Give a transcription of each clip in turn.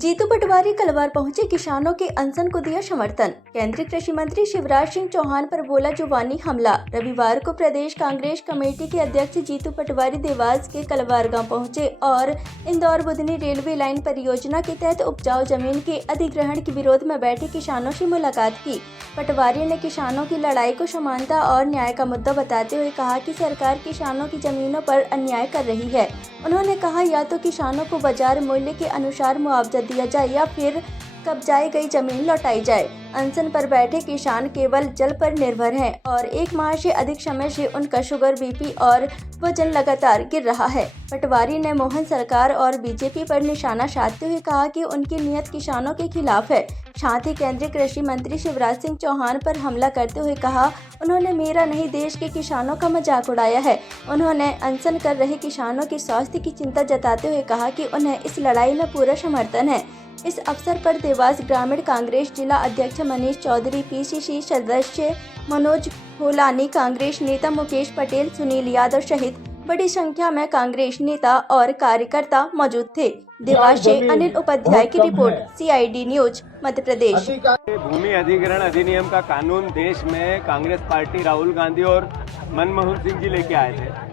जीतू पटवारी कलवार पहुंचे, किसानों के अनशन को दिया समर्थन। केंद्रीय कृषि मंत्री शिवराज सिंह चौहान पर बोला जुबानी हमला। रविवार को प्रदेश कांग्रेस कमेटी के अध्यक्ष जीतू पटवारी देवास के कलवार गांव पहुंचे और इंदौर बुधनी रेलवे लाइन परियोजना के तहत उपजाऊ जमीन के अधिग्रहण के विरोध में बैठे किसानों से मुलाकात की। पटवारी ने किसानों की लड़ाई को समानता और न्याय का मुद्दा बताते हुए कहा कि सरकार किसानों की जमीनों पर अन्याय कर रही है। उन्होंने कहा, या तो किसानों को बाजार मूल्य के अनुसार मुआवजा दिया जाए या फिर कब्जाई गई जमीन लौटाई जाए। अनशन पर बैठे किसान केवल जल पर निर्भर हैं और 1 माह से अधिक समय से उनका शुगर, बीपी और वजन लगातार गिर रहा है। पटवारी ने मोहन सरकार और बीजेपी पर निशाना साधते हुए कहा कि उनकी नीयत किसानों के खिलाफ है। साथ ही केंद्रीय कृषि मंत्री शिवराज सिंह चौहान पर हमला करते हुए कहा, उन्होंने मेरा नहीं देश के किसानों का मजाक उड़ाया है। उन्होंने अनशन कर रहे किसानों के स्वास्थ्य की चिंता जताते हुए कहा कि उन्हें इस लड़ाई में पूरा समर्थन है। इस अवसर पर देवास ग्रामीण कांग्रेस जिला अध्यक्ष मनीष चौधरी, पीसीसी सदस्य मनोज होलानी, कांग्रेस नेता मुकेश पटेल, सुनील यादव सहित बड़ी संख्या में कांग्रेस नेता और कार्यकर्ता मौजूद थे। देवास से अनिल उपाध्याय की report, CID news Madhya Pradesh. भूमि अधिग्रहण अधिनियम का कानून देश में कांग्रेस पार्टी राहुल गांधी और मनमोहन सिंह जी लेके आए थे,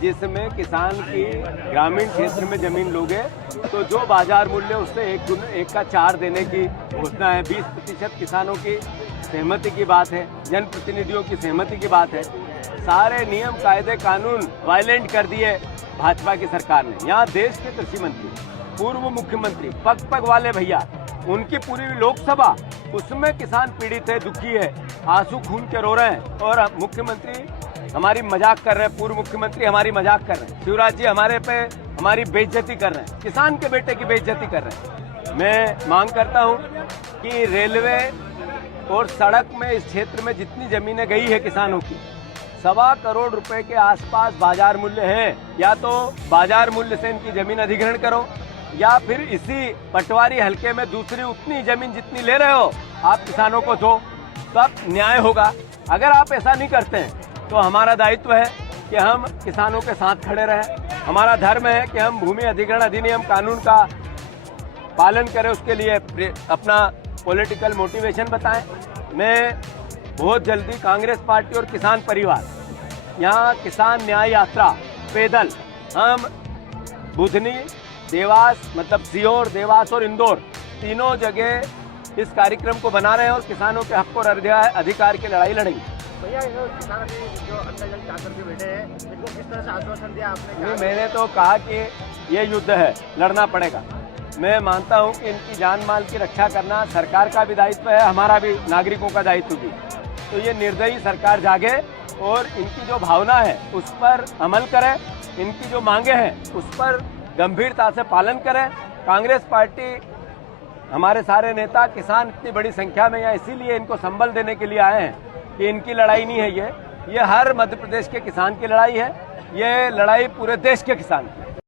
जिसमें किसान की ग्रामीण क्षेत्र में जमीन लोगे तो जो बाजार मूल्य उससे 1 का 4 देने की घोषणा है। 20% किसानों की सहमति की बात है, जनप्रतिनिधियों की सहमति की बात है। सारे नियम कायदे कानून वायलेंट कर दिए भाजपा की सरकार ने। यहाँ देश के कृषि मंत्री, पूर्व मुख्यमंत्री, पग वाले भैया, उनकी पूरी लोकसभा, उसमें किसान पीड़ित है, दुखी है, आंसू खून के रो रहे हैं और मुख्यमंत्री हमारी मजाक कर रहे हैं। पूर्व मुख्यमंत्री हमारी मजाक कर रहे हैं। शिवराज जी हमारे पे हमारी बेइज्जती कर रहे हैं, किसान के बेटे की बेइज्जती कर रहे हैं। मैं मांग करता हूं कि रेलवे और सड़क में इस क्षेत्र में जितनी जमीनें गई है किसानों की, 1.25 करोड़ रुपए के आसपास बाजार मूल्य है। या तो बाजार मूल्य से इनकी जमीन अधिग्रहण करो या फिर इसी पटवारी हलके में दूसरी उतनी जमीन जितनी ले रहे हो आप किसानों को दो, तब न्याय होगा। अगर आप ऐसा नहीं करते हैं तो हमारा दायित्व है कि हम किसानों के साथ खड़े रहें। हमारा धर्म है कि हम भूमि अधिग्रहण अधिनियम कानून का पालन करें, उसके लिए अपना पॉलिटिकल मोटिवेशन बताएं। मैं बहुत जल्दी कांग्रेस पार्टी और किसान परिवार यहाँ किसान न्याय यात्रा पैदल हम बुधनी, देवास, मतलब सीहोर, देवास और इंदौर तीनों जगह इस कार्यक्रम को बना रहे हैं और किसानों के हक और अधिकार की लड़ाई लड़ेंगे। भैया किसान अभी जो अंदर चाकर के बैठे हैं, इनको किस तरह से आश्वासन दिया आपने? मैंने तो कहा कि ये युद्ध है, लड़ना पड़ेगा। मैं मानता हूं कि इनकी जान माल की रक्षा करना सरकार का भी दायित्व है, हमारा भी, नागरिकों का दायित्व भी। तो ये निर्दयी सरकार जागे और इनकी जो भावना है उस पर अमल करे, इनकी जो मांगे हैं उस पर गंभीरता से पालन करें। कांग्रेस पार्टी, हमारे सारे नेता, किसान इतनी बड़ी संख्या में यहाँ इसीलिए इनको संबल देने के लिए आए हैं कि इनकी लड़ाई नहीं है ये हर मध्य प्रदेश के किसान की लड़ाई है। ये लड़ाई पूरे देश के किसान की।